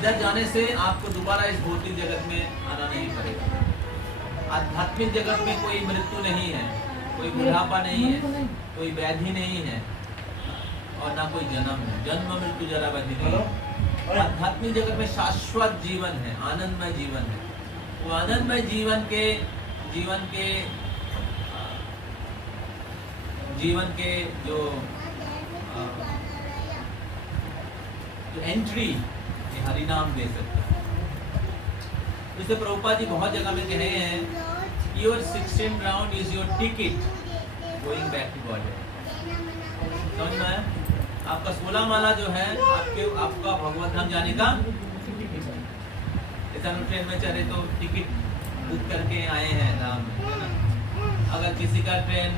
इधर जाने से आपको दोबारा इस भौतिक जगत में आना नहीं पड़ेगा। आध्यात्मिक जगत में कोई मृत्यु नहीं है, कोई बुढ़ापा नहीं है, कोई व्याधि नहीं है और ना कोई जन्म है। जन्म मृत्यु जरा व्याधि नहीं है। आध्यात्मिक जगत में शाश्वत जीवन है, आनंदमय जीवन है। वो आनंदमय जीवन के जो एंट्री ये हरि नाम दे सकता है। जैसे प्रभुपाद जी बहुत जगह में कहे हैं, योर 16th round is your ticket going back to God. समझ में आया? आपका 16 माला जो है आपका भगवत धाम जाने का ऐसा ट्रेन में चले तो टिकट बुक करके आए हैं धाम में, है ना। अगर किसी का ट्रेन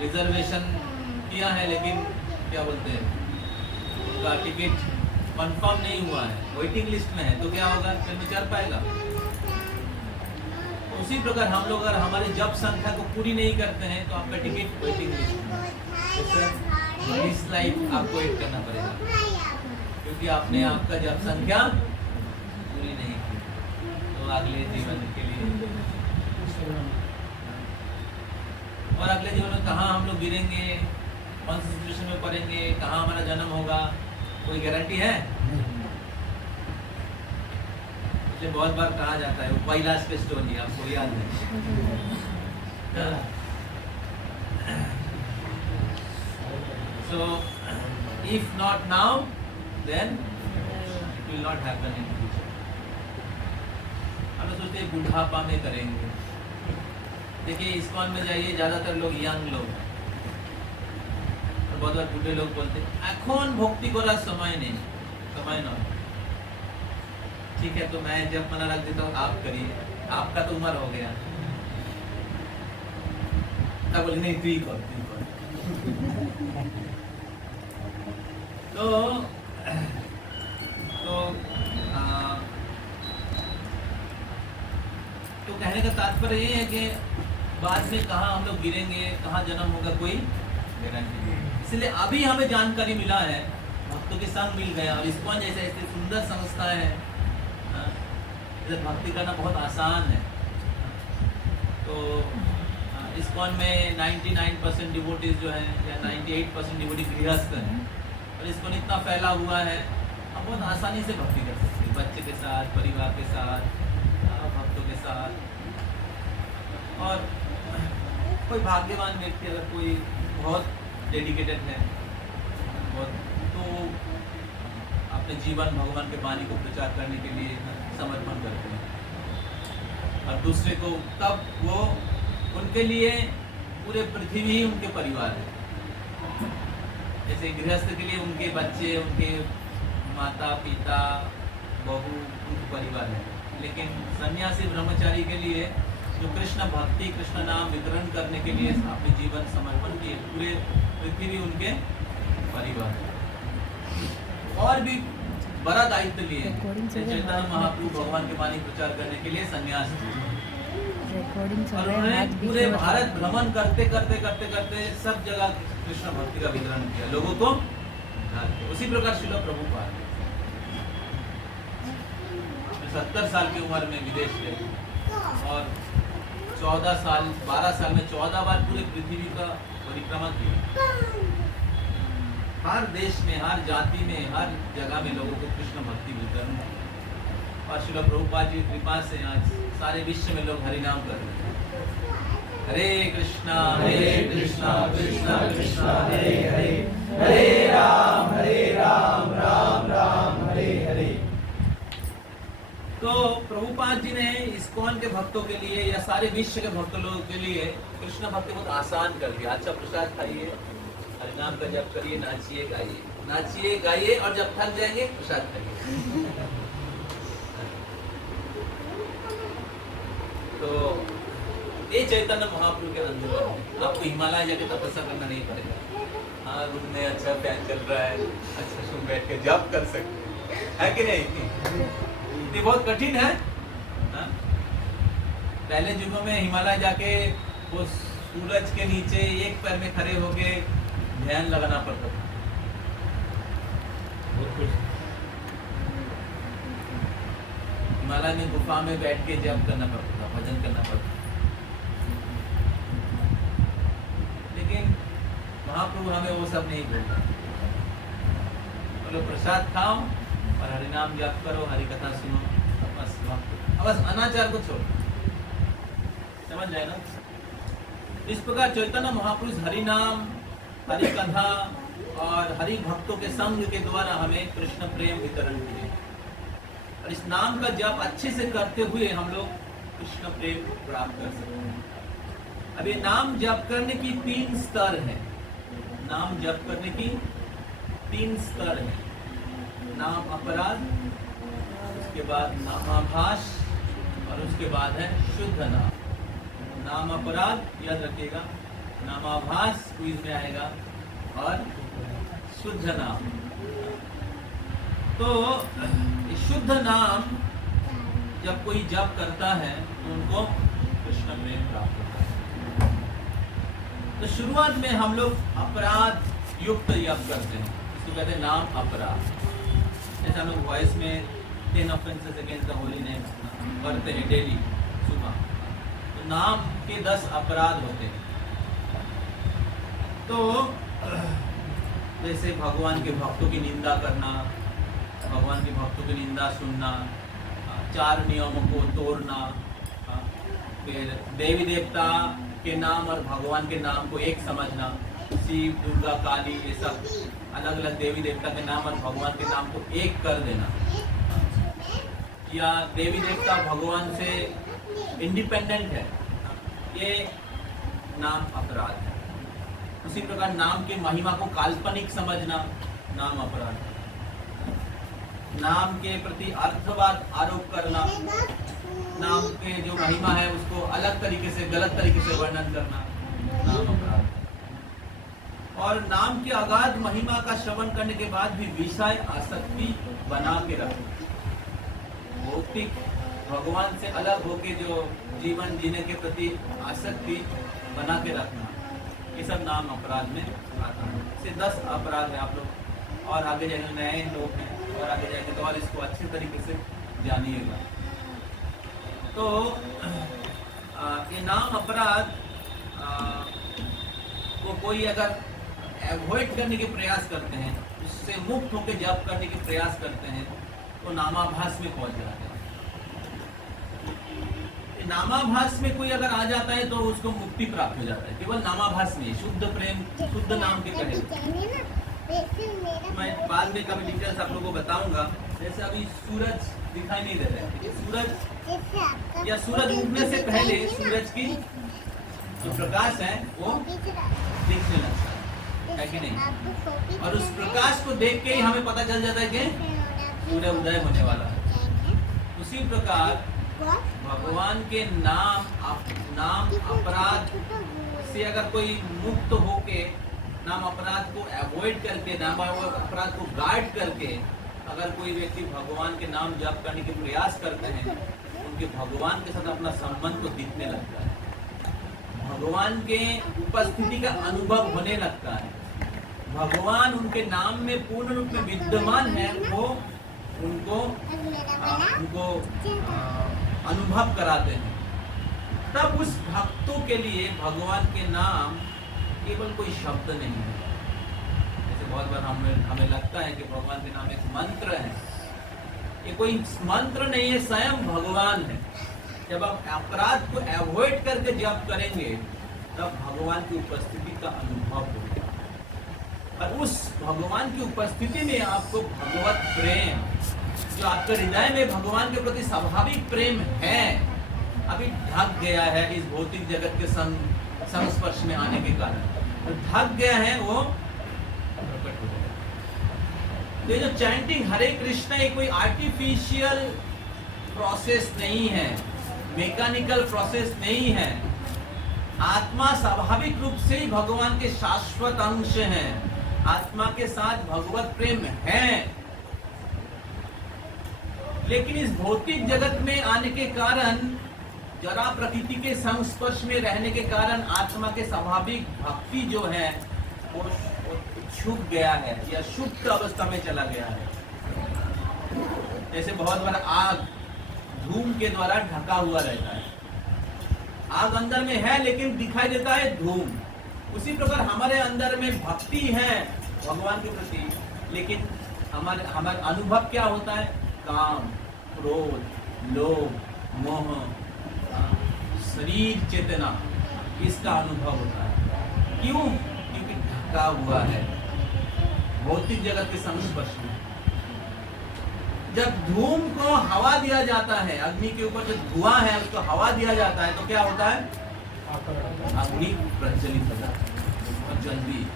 रिजर्वेशन किया है लेकिन क्या बोलते हैं उनका टिकट कंफर्म नहीं हुआ है, वेटिंग लिस्ट में है, तो क्या होगा? ट्रेन में चढ़ पाएगा? तो उसी प्रकार हम लोग अगर हमारी जब संख्या को पूरी नहीं करते हैं तो आपका टिकट वेटिंग लिस्ट में, तो सर इस लाइफ आपको वेट करना पड़ेगा, क्योंकि आपने आपका जब संख्या पूरी नहीं की। तो अगले जीवन के लिए और अगले जीवन में कहाँ हम लोग गिरेंगे, कौन सी सिचुएशन में पड़ेंगे, कहाँ हमारा जन्म होगा, कोई गारंटी है? मुझे बहुत बार कहा जाता है, वो कैलाश की स्टोरी आपको याद है। So if not now, then it will not happen in future. हम लोग सोचते हैं बुढ़ापा में करेंगे। देखिए इस्कॉन में जाइए, ज्यादातर लोग यंग लोग, और बहुत बार बूढ़े लोग बोलते हैं এখন भक्ति করার समय नहीं, समय ना। ठीक है, तो मैं जब मना रख देता हूँ, आप करिए, आपका तो उम्र हो गया। तब बोले नहीं तू ही कर। तो कहने का तात्पर्य ये है कि बाद में कहाँ हम लोग गिरेंगे, कहाँ जन्म होगा, कोई गारंटी नहीं। इसलिए अभी हमें जानकारी मिला है, भक्तों के संग मिल गया, और इस्कॉन जैसे ऐसे सुंदर संस्थाएं हैं, इधर भक्ति करना बहुत आसान है। तो इस्कॉन में 99% डिवोटीज जो हैं, या 98% डिवोटी गृहस्थ हैं, और इस्कॉन इतना फैला हुआ है, हम बहुत आसानी से भक्ति कर सकते हैं, बच्चे के साथ, परिवार के साथ, भक्तों के साथ। और कोई भाग्यवान व्यक्ति अगर कोई बहुत डेडिकेटेड है, बहुत, तो अपने जीवन भगवान के वाणी को प्रचार करने के लिए समर्पण करते हैं, और दूसरे को तब वो उनके लिए पूरे पृथ्वी ही उनके परिवार है। जैसे गृहस्थ के लिए उनके बच्चे, उनके माता पिता, बहू, उनके परिवार है, लेकिन सन्यासी ब्रह्मचारी के लिए जो कृष्ण भक्ति, कृष्ण नाम वितरण करने के लिए अपने जीवन समर्पण किए, पूरे पृथ्वी उनके परिवार है। और भी बड़ा दायित्व लिए चैतन्य महाप्रभु भगवान के वाणी प्रचार करने के लिए संन्यास किए, और उन्होंने पूरे भारत भ्रमण करते करते करते करते सब जगह कृष्ण भक्ति का वितरण किया लोगों को। उसी प्रकार श्रील प्रभुपाद 70 साल की उम्र में विदेश गए, और 12 साल में 14 बार पूरे पृथ्वी का परिक्रमा की। हर देश में, हर जाति में, हर जगह में लोगों को कृष्ण भक्ति वितरण, और श्रील प्रभुपाद जी की कृपा से आज सारे विश्व में लोग हरि नाम कर रहे हैं। हरे कृष्णा कृष्णा कृष्णा हरे हरे, हरे राम राम राम हरे हरे। तो प्रभुपाद जी ने इस्कॉन के भक्तों के लिए या सारे विश्व के भक्त लोगों के लिए कृष्ण भक्ति बहुत आसान कर दिया। अच्छा प्रसाद खाइए, हरि नाम का जप करिए, नाचिए गाइए, और जब थक जाएंगे प्रसाद खाइए। तो ये चैतन्य महाप्रभु के अंदर है। आपको हिमालय जाके तपस्या करना नहीं पड़ेगा। हाँ, रूम में अच्छा फैन चल रहा है, अच्छा सुन बैठ के जप कर सकते है कि नहीं? ये बहुत कठिन है। हाँ? पहले युगों में हिमालय जाके वो सूरज के नीचे एक पैर में खड़े होके ध्यान लगाना पड़ता था। बहुत कुछ हिमालय में गुफा में बैठ के जप करना पड़ता था, भजन करना पड़ता। लेकिन महाप्रभु हमें वो सब नहीं बोलता। बोलो प्रसाद खाओ और हरिनाम जप करो, हरि कथा सुनो, बस अनाचार को छोड़ो। समझ जाए ना? इस प्रकार चैतन्य महापुरुष हरि नाम, हरि कथा और हरि भक्तों के संग के द्वारा हमें कृष्ण प्रेम वितरण किए। और इस नाम का जप अच्छे से करते हुए हम लोग कृष्ण प्रेम प्राप्त कर सकते हैं। अब ये नाम जप करने की 3 स्तर है। नाम जप करने की 3 स्तर है। नाम अपराध, उसके बाद नामाभास और उसके बाद है शुद्ध नाम। नाम अपराध याद रखिएगा, नामाभास क्विज में आएगा और शुद्ध नाम। तो शुद्ध नाम जब कोई जप करता है तो उनको कृष्ण प्रेम प्राप्त होता है। तो शुरुआत में हम लोग अपराध युक्त जप करते हैं, इसको कहते हैं नाम अपराध। जैसे हम लोग वॉइस में 10 offences against the holy name करते हैं डेली सुबह, तो नाम के 10 अपराध होते हैं। तो जैसे भगवान के भक्तों की निंदा करना, भगवान के भक्तों की निंदा सुनना, 4 नियमों को तोड़ना, फिर देवी देवता के नाम और भगवान के नाम को एक समझना, शिव, दुर्गा, काली, ये सब अलग अलग देवी देवता के नाम और भगवान के नाम को एक कर देना, या देवी देवता भगवान से इंडिपेंडेंट है, ये नाम अपराध है। उसी प्रकार नाम के महिमा को काल्पनिक समझना नाम अपराध है। नाम के प्रति अर्थवाद आरोप करना, नाम के जो महिमा है उसको अलग तरीके से, गलत तरीके से वर्णन करना नाम अपराध है। और नाम के अगाध महिमा का श्रवण करने के बाद भी विषय आसक्ति बना के रखना, भौतिक भगवान से अलग होके जो जीवन जीने के प्रति आसक्ति बना के रखना, ये सब नाम अपराध में आता है। इसे 10 अपराध है। आप लोग और आगे जाएंगे, नए लोग हैं और आगे जाएंगे तो और इसको अच्छे तरीके से जानिएगा। तो ये नाम अपराध को कोई अगर अवॉइड करने के प्रयास करते हैं, उससे मुक्त होकर जप करने के प्रयास करते हैं, तो नामाभास में पहुंच जाते हैं। नामाभास में कोई अगर आ जाता है तो उसको मुक्ति प्राप्त हो जाता है, केवल नामाभास में, शुद्ध प्रेम, शुद्ध नाम के पहले। मैं बाद में कभी डिटेल्स आप लोगों को बताऊंगा। जैसे अभी सूरज दिखाई नहीं दे रहा है, सूरज या सूरज उगने से पहले सूरज की जो प्रकाश है वो दिखने लगता है कि नहीं? और उस प्रकाश को देख के ही हमें पता चल जाता है कि सूर्य उदय होने वाला है। उसी प्रकार भगवान के नाम अपराध से अगर कोई मुक्त होके, नाम अपराध को अवॉइड करके, नाम अपराध को गार्ड करके अगर कोई व्यक्ति भगवान के नाम जप करने के प्रयास करते हैं, उनके भगवान के साथ अपना संबंध को दिखने लगता है, भगवान के उपस्थिति का अनुभव होने लगता है, भगवान उनके नाम में पूर्ण रूप में विद्यमान है, वो उनको अनुभव कराते हैं। तब उस भक्तों के लिए भगवान के नाम केवल कोई शब्द नहीं है। जैसे बहुत बार हमें लगता है कि भगवान के नाम एक मंत्र है, ये कोई मंत्र नहीं है, स्वयं भगवान है। जब आप अपराध को अवॉइड करके जप करेंगे तब भगवान की उपस्थिति का अनुभव होगा, और उस भगवान की उपस्थिति में आपको भगवत प्रेम, जो आपके हृदय में भगवान के प्रति स्वाभाविक प्रेम है, अभी ढक गया है इस भौतिक जगत के संस्पर्श में आने के कारण, तो ढक गया है, वो प्रकट हो जाएगा। ये जो चैंटिंग हरे कृष्णा, ये कोई आर्टिफिशियल प्रोसेस नहीं है, मैकेनिकल प्रोसेस नहीं है। आत्मा स्वाभाविक रूप से ही भगवान के शाश्वत अंश है, आत्मा के साथ भगवत प्रेम है। लेकिन इस भौतिक जगत में आने के कारण, जरा प्रकृति के संस्पर्श में रहने के कारण आत्मा के स्वाभाविक भक्ति जो है वो छूट गया है या सुप्त अवस्था में चला गया है। जैसे बहुत बार आग धूम के द्वारा ढका हुआ रहता है। आग अंदर में है लेकिन दिखाई देता है धूम। उसी प्रकार हमारे अंदर में भक्ति है भगवान के प्रति, लेकिन हमारे अनुभव क्या होता है? काम, क्रोध, लोभ, मोह, शरीर चेतना, इसका अनुभव होता है। क्यों? क्योंकि ढका हुआ है भौतिक जगत के संस्पर्श में। जब धूम को हवा दिया जाता है, अग्नि के ऊपर जो धुआं है उसको हवा दिया जाता है, तो क्या होता है? अग्नि प्रज्वलित हो जाता है और जल्दी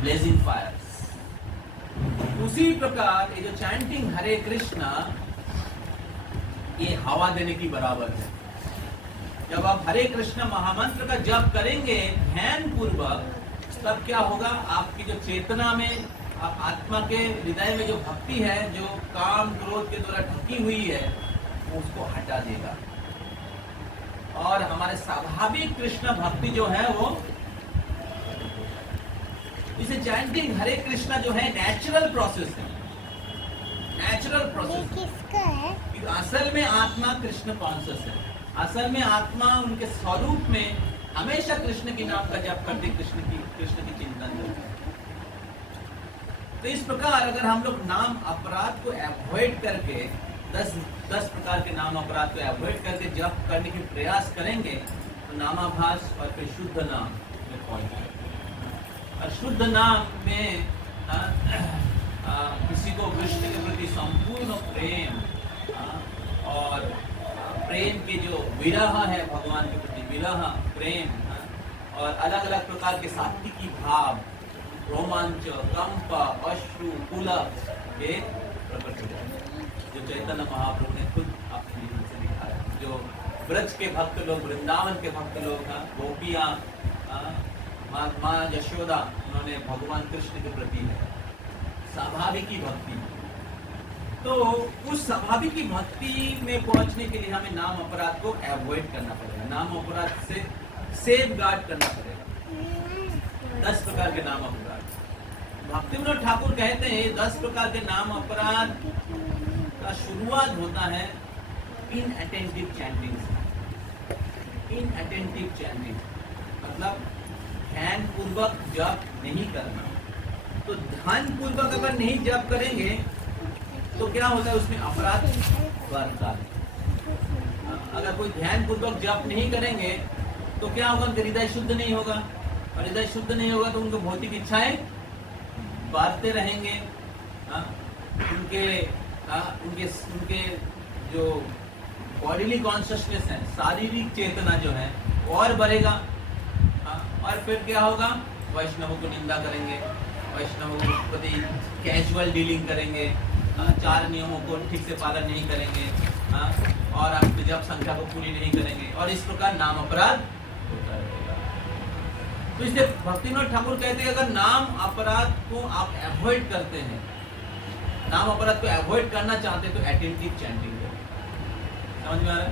ब्लेजिंग फायर। उसी प्रकार ये जो चैंटिंग हरे कृष्णा, ये हवा देने की बराबर है। जब आप हरे कृष्ण महामंत्र का जप करेंगे ध्यान पूर्वक, तब क्या होगा? आपकी जो चेतना में, आप आत्मा के हृदय में जो भक्ति है, जो काम क्रोध के द्वारा ढकी हुई है, वो उसको हटा देगा और हमारे स्वाभाविक कृष्ण भक्ति जो है वो, इसे चैंटिंग हरे कृष्णा जो है नेचुरल प्रोसेस है। नेचुरल प्रोसेस किसका है? असल में आत्मा कृष्ण कॉन्शियस है। असल में आत्मा उनके स्वरूप में हमेशा कृष्ण के नाम का जप करते, कृष्ण की चिंतन करते। तो इस प्रकार अगर हम लोग नाम अपराध को अवॉइड करके 10 प्रकार के नाम अपराध को अवॉइड करके जप करने की प्रयास करेंगे, तो नामाभास और फिर शुद्ध नाम में पहुंच। और शुद्ध नाम में किसी को कृष्ण के प्रति संपूर्ण प्रेम और प्रेम के जो विरह है भगवान के प्रति, विरह प्रेम और अलग अलग प्रकार के सात्विकी भाव, रोमांच, कंप, अश्रु, पुलक, ये प्रकट हो जाए, जो चैतन्य महाप्रभु ने खुद अपने जीवन से दिखाया। जो ब्रज के भक्त लोग, वृंदावन के भक्त लोग, गोपियाँ, माँ यशोदा, उन्होंने भगवान कृष्ण के प्रति स्वाभाविकी भक्ति। तो उस स्वाभाविकी भक्ति में पहुंचने के लिए हमें नाम अपराध को अवॉइड करना पड़ेगा, नाम अपराध से सेफ गार्ड करना पड़ेगा। 10 प्रकार के नाम अपराध भक्ति विनोद ठाकुर कहते हैं 10 प्रकार के नाम अपराध का शुरुआत होता है इनअटेंटिव चैंटिंग से। इनअटेंटिव चैंटिंग मतलब ध्यान पूर्वक जप नहीं करना। तो ध्यान पूर्वक अगर नहीं जप करेंगे तो क्या होता है? उसमें अपराध बढ़ता है। अगर कोई ध्यान पूर्वक जप नहीं करेंगे तो क्या होगा? उनका हृदय शुद्ध नहीं होगा, और हृदय शुद्ध नहीं होगा तो उनको भौतिक इच्छाएं बढ़ते रहेंगे। उनके जो बॉडीली कॉन्शियसनेस है, शारीरिक चेतना जो है और बढ़ेगा। और फिर क्या होगा? वैष्णवों को निंदा करेंगे, वैष्णवों के प्रति कैजुअल डीलिंग करेंगे, 4 नियमों को ठीक से पालन नहीं करेंगे, और आप जप संख्या को पूरी नहीं करेंगे, और इस प्रकार नाम अपराध होता रहेगा। तो इसलिए भक्तिविनोद ठाकुर कहते हैं अगर नाम अपराध को आप अवॉइड करते हैं, नाम अपराध को अवॉइड करना चाहते हैं, तो अटेंटिव चैंटिंग करें। समझ में आ रहा है?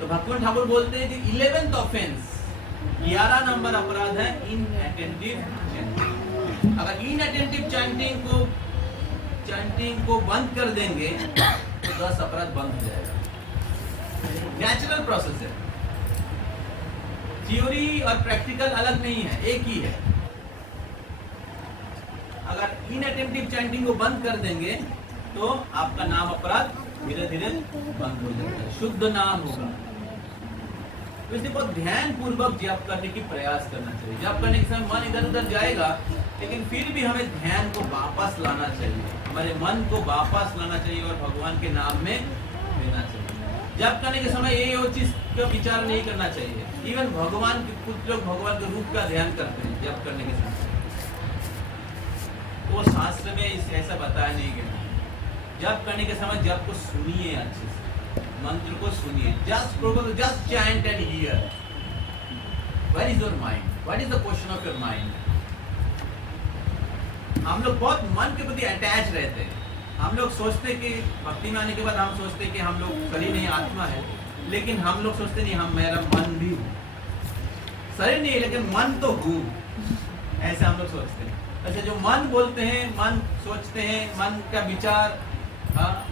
तो भक्तिविनोद ठाकुर बोलते हैं कि 11th ऑफेंस, 11 नंबर अपराध है इनअटेंटिव चैंटिंग। अगर इनअटेंटिव चैंटिंग को बंद कर देंगे तो 10 अपराध बंद हो जाएगा। नेचुरल प्रोसेस है, थ्योरी और प्रैक्टिकल अलग नहीं है, एक ही है। अगर इनअटेंटिव चैंटिंग को बंद कर देंगे तो आपका नाम अपराध धीरे धीरे बंद हो जाएगा, शुद्ध नाम होगा। तो इसलिए बहुत ध्यान पूर्वक जप करने की प्रयास करना चाहिए। जप करने के समय मन इधर उधर जाएगा, लेकिन फिर भी हमें ध्यान को वापस लाना चाहिए, हमारे मन को वापस लाना चाहिए और भगवान के नाम में देना चाहिए। जप करने के समय ये चीज का विचार नहीं करना चाहिए। इवन भगवान के कुछ लोग भगवान के रूप का ध्यान करते हैं जप करने के समय, तो शास्त्र में ऐसा बताया नहीं गया। जप करने के समय जप को सुनिए, अच्छे से मंत्र को सुनिए, just chant and hear. Where is your mind? What is the question of your mind? हम लोग बहुत मन के प्रति अटैच रहते हैं। हम लोग सोचते कि भक्ति में आने के बाद हम सोचते कि हम लोग शरीर नहीं आत्मा है, लेकिन हम लोग सोचते नहीं हम मेरा मन भी हूँ, शरीर नहीं लेकिन मन तो हूँ, ऐसे हम लोग सोचते हैं। अच्छा, जो मन बोलते हैं, मन सोचते हैं, मन का विचार,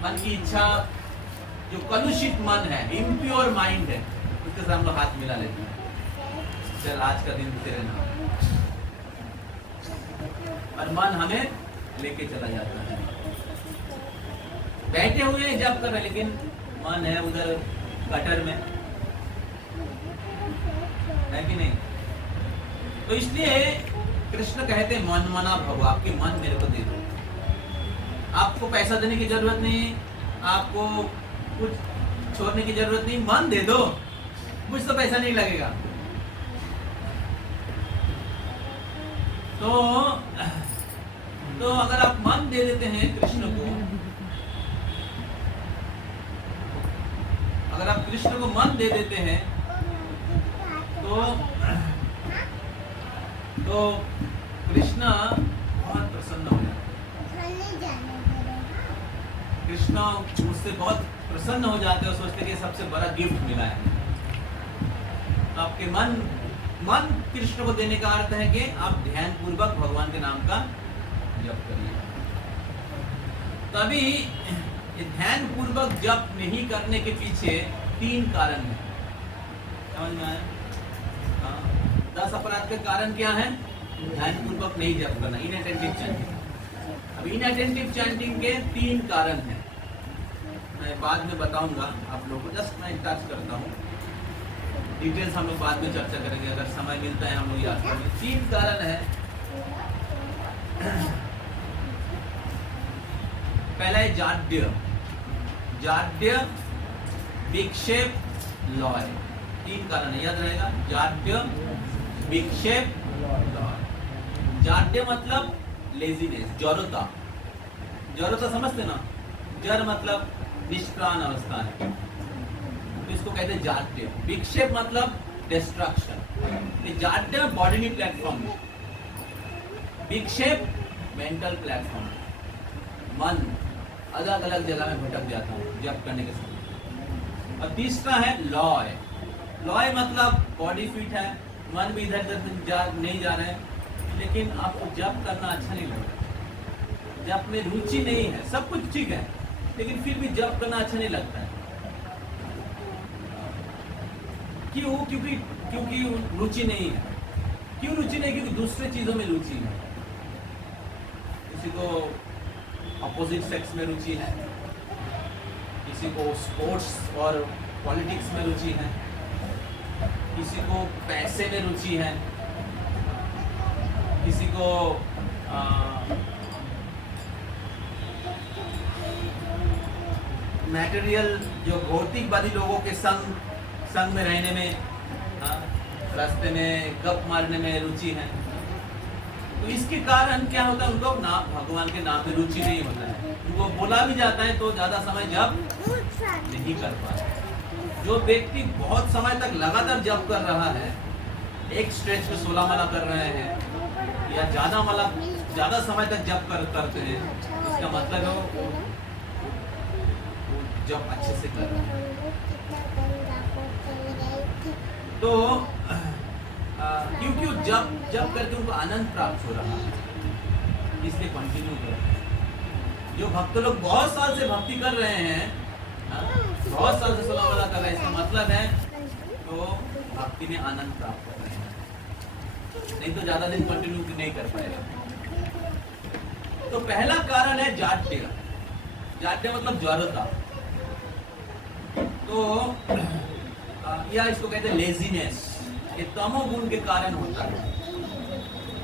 मन की इच्छा, जो कलुषित मन है, इम्प्योर माइंड है, उसके साथ हम लोग हाथ मिला लेते हैं, चल आज का दिन तेरे नाम, और मन हमें लेके चला जाता है। बैठे हुए हैं जब कर रहे, लेकिन मन है उधर गटर में, है कि नहीं? तो इसलिए कृष्ण कहते हैं मन मना भव, आपके मन मेरे को दे दो। आपको पैसा देने की जरूरत नहीं, आपको कुछ छोड़ने की जरूरत नहीं, मन दे दो, कुछ तो पैसा नहीं लगेगा। तो अगर आप मन दे देते हैं कृष्ण को, अगर आप कृष्ण को मन दे देते हैं तो कृष्ण बहुत प्रसन्न हो जाते हैं। कृष्ण उससे बहुत प्रसन्न हो जाते हैं और सोचते कि सबसे बड़ा गिफ्ट मिला है। तो आपके मन कृष्ण को देने का अर्थ है कि आप ध्यान पूर्वक भगवान के नाम का जप करिए। तभी ध्यान पूर्वक जप नहीं करने के पीछे 3 कारण है, समझ में आया? 10 अपराध के कारण क्या है? ध्यान पूर्वक नहीं जप करना, इनअटेंटिव चैंटिंग। अब इनअटेंटिव चैंटिंग के 3 कारण हैं, मैं बाद में बताऊंगा आप लोगों को, जस्ट मैं टच करता हूँ, डिटेल्स हम लोग बाद में चर्चा करेंगे, अगर समय मिलता है हम लोग याद करेंगे। 3 कारण है। पहला है जाड्य, विक्षेप, लॉय। 3 कारण है, याद रहेगा, जाड्य, विक्षेप, लॉय। जाड्य मतलब लेजीनेस, जड़ता। जड़ता समझते ना? जड़ मतलब निष्प्राण अवस्था है, तो इसको कहते हैं जाड्य। विक्षेप मतलब डिस्ट्रक्शन। जाड्य बॉडीली प्लेटफॉर्म, विक्षेप मेंटल प्लेटफॉर्म, मन अलग अलग जगह में भटक जाता हूँ जप करने के समय। और तीसरा है लॉय। लॉय मतलब बॉडी फिट है, मन भी इधर उधर नहीं जा रहे हैं, लेकिन आपको जप करना अच्छा नहीं लगता, जप में रुचि नहीं है, सब कुछ ठीक है, लेकिन फिर भी जप करना अच्छा नहीं लगता है। क्यों? क्योंकि रुचि नहीं है। क्यों रुचि नहीं? क्योंकि दूसरे चीजों में रुचि है। किसी को अपोजिट सेक्स में रुचि है, किसी को स्पोर्ट्स और पॉलिटिक्स में रुचि है, किसी को पैसे में रुचि है, किसी को मटेरियल जो भौतिकवादी लोगों के संग में रहने में, रास्ते में गप मारने में रुचि है। तो इसके कारण क्या होता है, उनको भगवान के नाम में रुचि नहीं होता है, उनको बोला भी जाता है तो ज्यादा समय जप नहीं कर पाते। जो व्यक्ति बहुत समय तक लगातार जप कर रहा है, एक स्ट्रेच में 16 माला कर रहे हैं या ज्यादा समय तक जप करते हैं, इसका मतलब है वो जप अच्छे से कर रहे हैं। तो क्योंकि जब करके उनको आनंद प्राप्त हो रहा है, इसलिए कंटिन्यू कर रहे हैं। जो भक्त लोग बहुत साल से भक्ति कर रहे हैं, बहुत साल से 16 माला कर रहे हैं, इसका मतलब है तो भक्ति में आनंद प्राप्त कर रहे हैं, नहीं तो ज्यादा दिन कंटिन्यू नहीं कर पाएगा। तो पहला कारण है जाड्य। जाड्य मतलब जड़ता। तो या इसको कहते हैं लेजीनेस, ये तमोगुण के कारण होता है।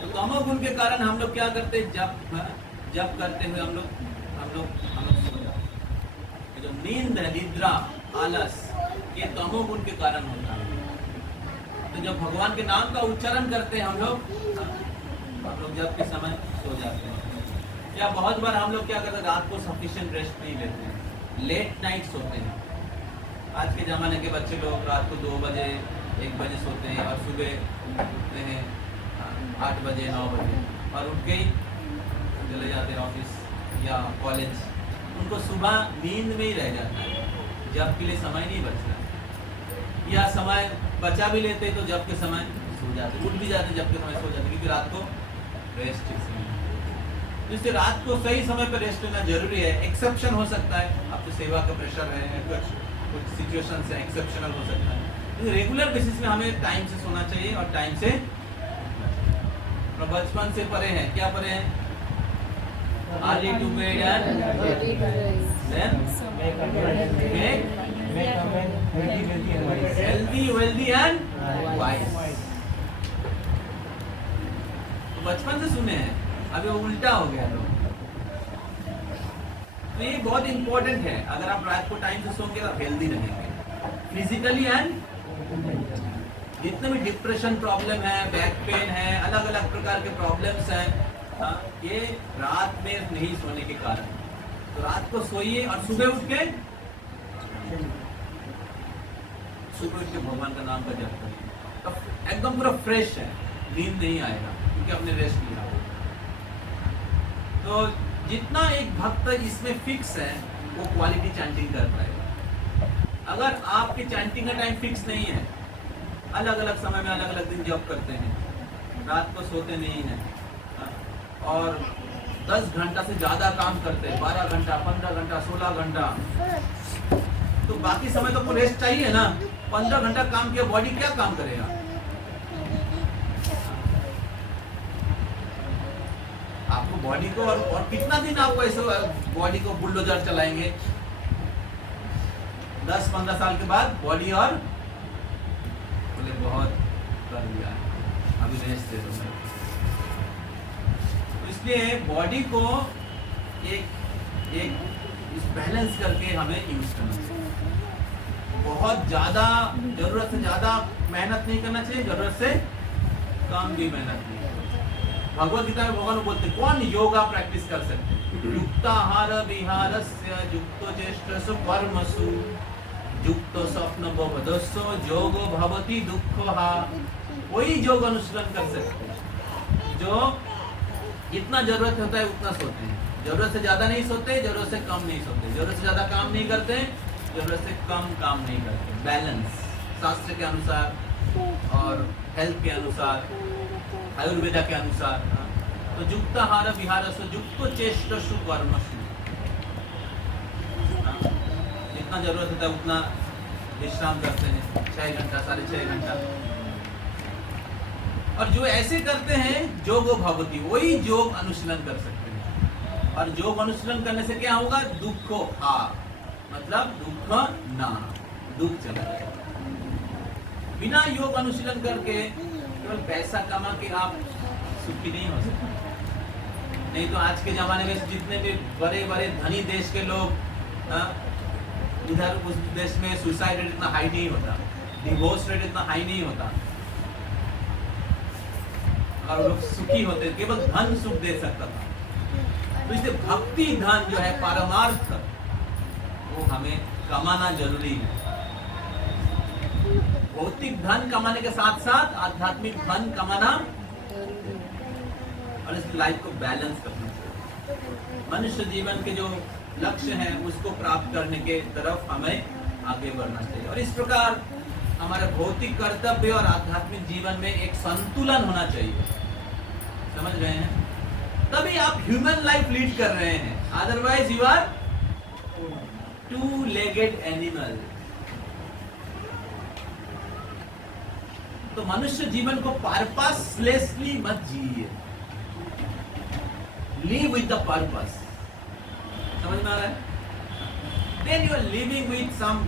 तो तमोगुण के कारण हम लोग क्या करते हैं, जब करते हुए हम लोग सो जाते हैं। जो नींद है, निद्रा, आलस, ये तमोगुण के कारण होता है। तो जब भगवान के नाम का उच्चारण करते हैं हम लोग जब के समय सो जाते हैं। या बहुत बार हम लोग क्या करते हैं, रात को सफिशिएंट रेस्ट नहीं लेते हैं, लेट नाइट सोते हैं। आज के ज़माने के बच्चे लोग रात को 2 बजे 1 बजे सोते हैं और सुबह उठते हैं 8 बजे 9 बजे, और उठ के ही चले जाते हैं ऑफिस या कॉलेज। उनको सुबह नींद में ही रह जाता है, जब के लिए समय नहीं बचता, या समय बचा भी लेते तो जब के समय सो जाते, उठ भी जाते जब के समय सो जाते, क्योंकि रात को रेस्ट ठीक से नहीं। जिससे रात को सही समय पर रेस्ट लेना जरूरी है। एक्सेप्शन हो सकता है, आपको सेवा का प्रेशर है, कुछ सिचुएशन से एक्सेप्शनल हो सकता है, लेकिन रेगुलर बेसिस में हमें टाइम से सोना चाहिए और टाइम से बचपन से पढ़े हैं, क्या पढ़े हैं? Early to bed and then make healthy, wealthy and wise। तो बचपन से सुने हैं, अभी वो उल्टा हो गया तो ये बहुत इंपॉर्टेंट है। अगर आप रात को टाइम से सोएंगे तो हेल्दी रहेंगे फिजिकली एंड जितने भी डिप्रेशन प्रॉब्लम है, बैक पेन है, अलग अलग प्रकार के प्रॉब्लम्स हैं, ये रात में नहीं सोने के कारण। तो रात को सोइए और सुबह उठ के भगवान का नाम का जप करिए, तो एकदम पूरा फ्रेश है, नींद नहीं आएगा क्योंकि आपने रेस्ट लिया। तो जितना एक भक्त इसमें फिक्स है वो क्वालिटी चैंटिंग कर पाएगा। अगर आपके चैंटिंग का टाइम फिक्स नहीं है, अलग अलग समय में अलग अलग दिन जप करते हैं, रात को सोते नहीं हैं और 10 घंटा से ज़्यादा काम करते हैं, 12 घंटा, 15 घंटा, 16 घंटा, तो बाकी समय तो रेस्ट चाहिए ना। 15 घंटा काम किया, बॉडी क्या काम करेगा? आपको बॉडी को और कितना दिन आपको ऐसे बॉडी को बुलडोजर चलाएंगे? 10-15 साल के बाद बॉडी और बोले बहुत कर लिया, अभी रेस्ट दे दो। इसलिए बॉडी को एक बैलेंस करके हमें यूज करना चाहिए। बहुत ज्यादा जरूरत से ज्यादा मेहनत नहीं करना चाहिए, जरूरत से कम भी मेहनत नहीं। भगवत गीता में भगवान बोलते कौन योगा प्रैक्टिस कर सकते? युक्ताहार विहारस्य युक्तो चेष्टसु कर्मसु युक्तो स्वप्न बोधस्सो योगो भवति दुःखहा। वही योग अनुशीलन कर सकते जो जितना जरूरत होता है उतना सोते हैं, जरूरत से ज्यादा नहीं सोते, जरूरत से कम नहीं सोते, जरूरत से ज्यादा काम नहीं करते, जरूरत से कम काम नहीं करते। बैलेंस शास्त्र के अनुसार और हेल्थ के अनुसार, आयुर्वेदा के अनुसार। तो युक्ताहार विहारस्व युक्तो चेष्टसु कर्मसु, जितना जरूरत होता है उतना विश्राम करते हैं, 6 घंटा, 6.5 घंटा। और जो ऐसे करते हैं योगो भवति, वही योग अनुशीलन कर सकते हैं। और योग अनुशीलन करने से क्या होगा? दुखो हा, मतलब दुख ना, दुख चला जाएगा। बिना योग अनुशीलन करके केवल पैसा कमा के आप सुखी नहीं हो सकते। नहीं तो आज के जमाने में जितने भी बड़े बड़े धनी देश के लोग, इधर उस देश में सुसाइड रेट इतना हाई नहीं होता, डिवोर्स रेट इतना हाई नहीं होता, और लोग सुखी होते, केवल धन सुख दे सकता था। तो इसलिए भक्ति धन जो है परमार्थ, वो हमें कमाना जरूरी है। भौतिक धन कमाने के साथ साथ आध्यात्मिक धन कमाना और इस लाइफ को बैलेंस करना चाहिए। मनुष्य जीवन के जो लक्ष्य है उसको प्राप्त करने के तरफ हमें आगे बढ़ना चाहिए। और इस प्रकार हमारे भौतिक कर्तव्य और आध्यात्मिक जीवन में एक संतुलन होना चाहिए। समझ रहे हैं? तभी आप ह्यूमन लाइफ लीड कर रहे हैं, otherwise you are two legged animal. तो मनुष्य जीवन को पर्पसलेसली मत जिए, लिव विद द पर्पस। समझ में आ रहा है? Then you are living with some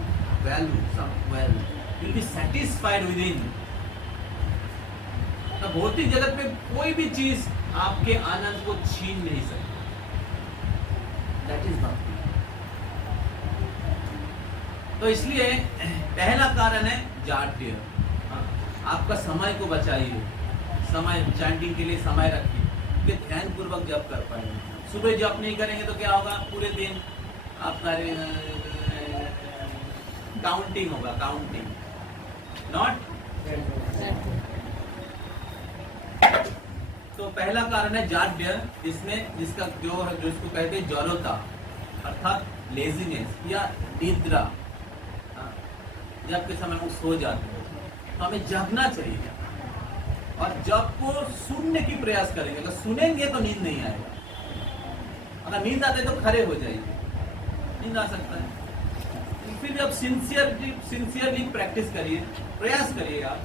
value, some wealth. You'll be satisfied within. तो भौतिक जगत में कोई भी चीज आपके आनंद को छीन नहीं सकती। That is भक्ति। तो इसलिए पहला कारण है जाड्य। आपका समय को बचाइए, समय चैंटिंग के लिए समय रखिए, कि ध्यान पूर्वक जप कर पाएंगे। सुबह जप नहीं करेंगे तो क्या होगा? पूरे दिन आपका काउंटिंग होगा, काउंटिंग नॉट। तो पहला कारण है जाड्य, जिसका जिसको कहते हैं जड़ता, अर्थात लेजीनेस या निद्रा। जब के समय हम सो जाते हैं तो हमें जगना चाहिए और जब को सुनने की प्रयास करेंगे। अगर सुनेंगे तो नींद नहीं आएगा। अगर नींद आते तो खड़े हो जाइए, नींद आ सकता है। फिर जब सिंसियरली प्रैक्टिस करिए, प्रयास करिए, आप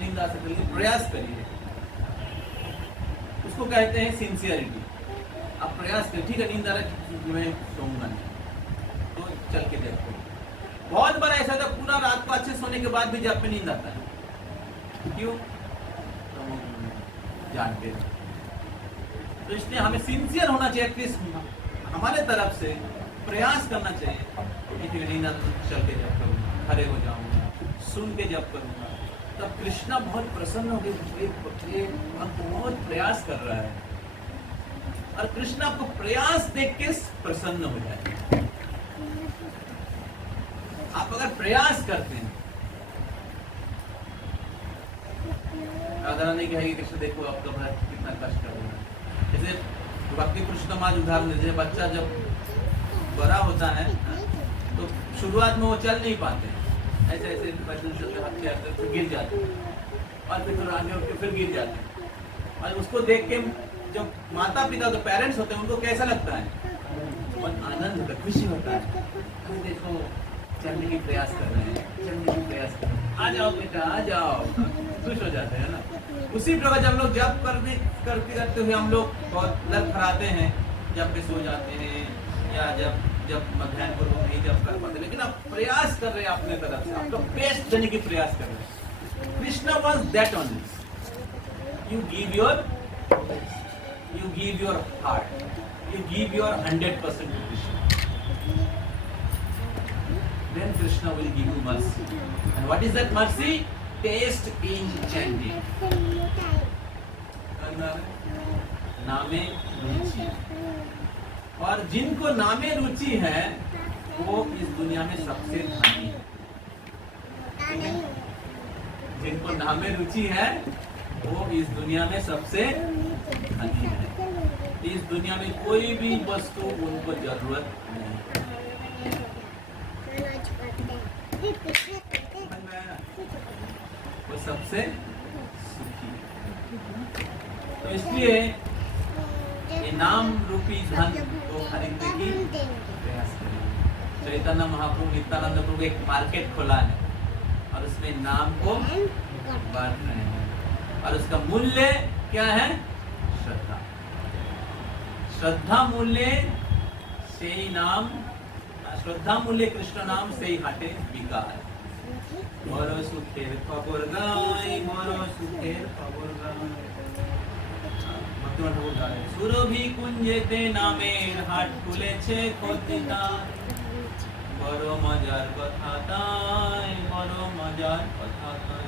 नींद आ सकती है, प्रयास करिए, उसको कहते हैं सिंसियरिटी। आप प्रयास करिए, ठीक है नींद आ रहा है मैं सोऊंगा नहीं, तो चल के देखो। बहुत बार ऐसा था पूरा रात को अच्छे सोने के बाद भी जब में नींद आता है, क्यों? तो जानते हैं। तो इसलिए हमें सिंसियर होना चाहिए, एटलीस्ट हमारे तरफ से प्रयास करना चाहिए। नींद आता तो चल के जब करूँगा, खड़े हो जाऊंगा, सुन के जब करूँगा, तब कृष्णा बहुत प्रसन्न हो गए, बहुत प्रयास कर रहा है। और कृष्ण आपको प्रयास देख के प्रसन्न हो जाए। आप अगर प्रयास करते हैं, राधा नहीं कहेगी कृष्ण देखो आपका बड़ा कितना कष्ट कर रहा है। जैसे भक्ति पुरुषोत्तम आज उदाहरण जैसे बच्चा जब बड़ा होता है तो शुरुआत में वो चल नहीं पाते, ऐसे ऐसे पैदल चलते हफ्ते आते फिर गिर जाते और फिर थोड़ा आगे उठ के फिर गिर जाते। और उसको देख के जब माता पिता जो पेरेंट्स होते हैं उनको कैसा लगता है? बहुत आनंद होता है, खुशी होता है। अरे देखो चलने की प्रयास कर रहे हैं, चलने की प्रयास कर रहे हैं, आ जाओ बेटा आ जाओ, खुश हो जाते हैं ना। उसी प्रकार जब लोग जब करते हुए हम लोग बहुत लड़खड़ाते हैं, जब पे सो जाते हैं या जब मध्याह्न पूर्व नहीं जब कर पाते, लेकिन आप प्रयास कर रहे हैं अपने तरफ से, आपका बेस्ट देने की प्रयास कर रहे हैं। Krishna was that only, you give your heart, you give your 100% to Krishna, then Krishna will give you mercy. And what is that mercy? Taste in chanting. नामे रुचि, और जिनको नामे रुचि है वो इस दुनिया में सबसे धनी है। जिनको नामे रुचि है वो इस दुनिया में सबसे धनी है। इस दुनिया में कोई भी वस्तु उनको जरूरत नहीं। वो सबसे सुखी। तो इसलिए ये नाम रूपी धन को खरीदने की प्रयास करें। चैतन्य महाप्रभु नित्यानंद प्रभु एक मार्केट खोला है और उसमें नाम को बांट रहे हैं, और उसका मूल्य क्या है? श्रद्धा। श्रद्धा मूल्य से ही नाम, श्रद्धा मूल्य कृष्ण नाम से ही हटे विकार। मोरो सुखेर खबर गाय, मोरो सुखेर खबर गाय। सुरभि कुंजेते नामेर हाट खुलेছে কতিটা, বড় মজার কথা তাই, বড় মজার কথা তাই।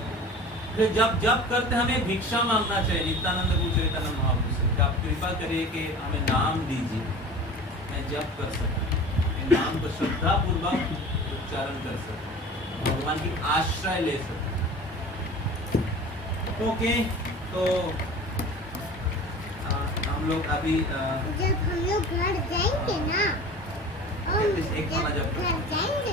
जब करते हमें भिक्षा मांगना चाहिए। नित्यानंद प्रभु चैतन्य महाप्रभु से आप कृपा करिए कि हमें नाम दीजिए, मैं जप कर सकूं, नाम को श्रद्धा पूर्वक उच्चारण कर सकूं, भगवान की आश्रय ले सकूं। ओके, तो हम लोग अभी जब हम लोग घर जाएंगे ना, एक माला जप घर जाएंगे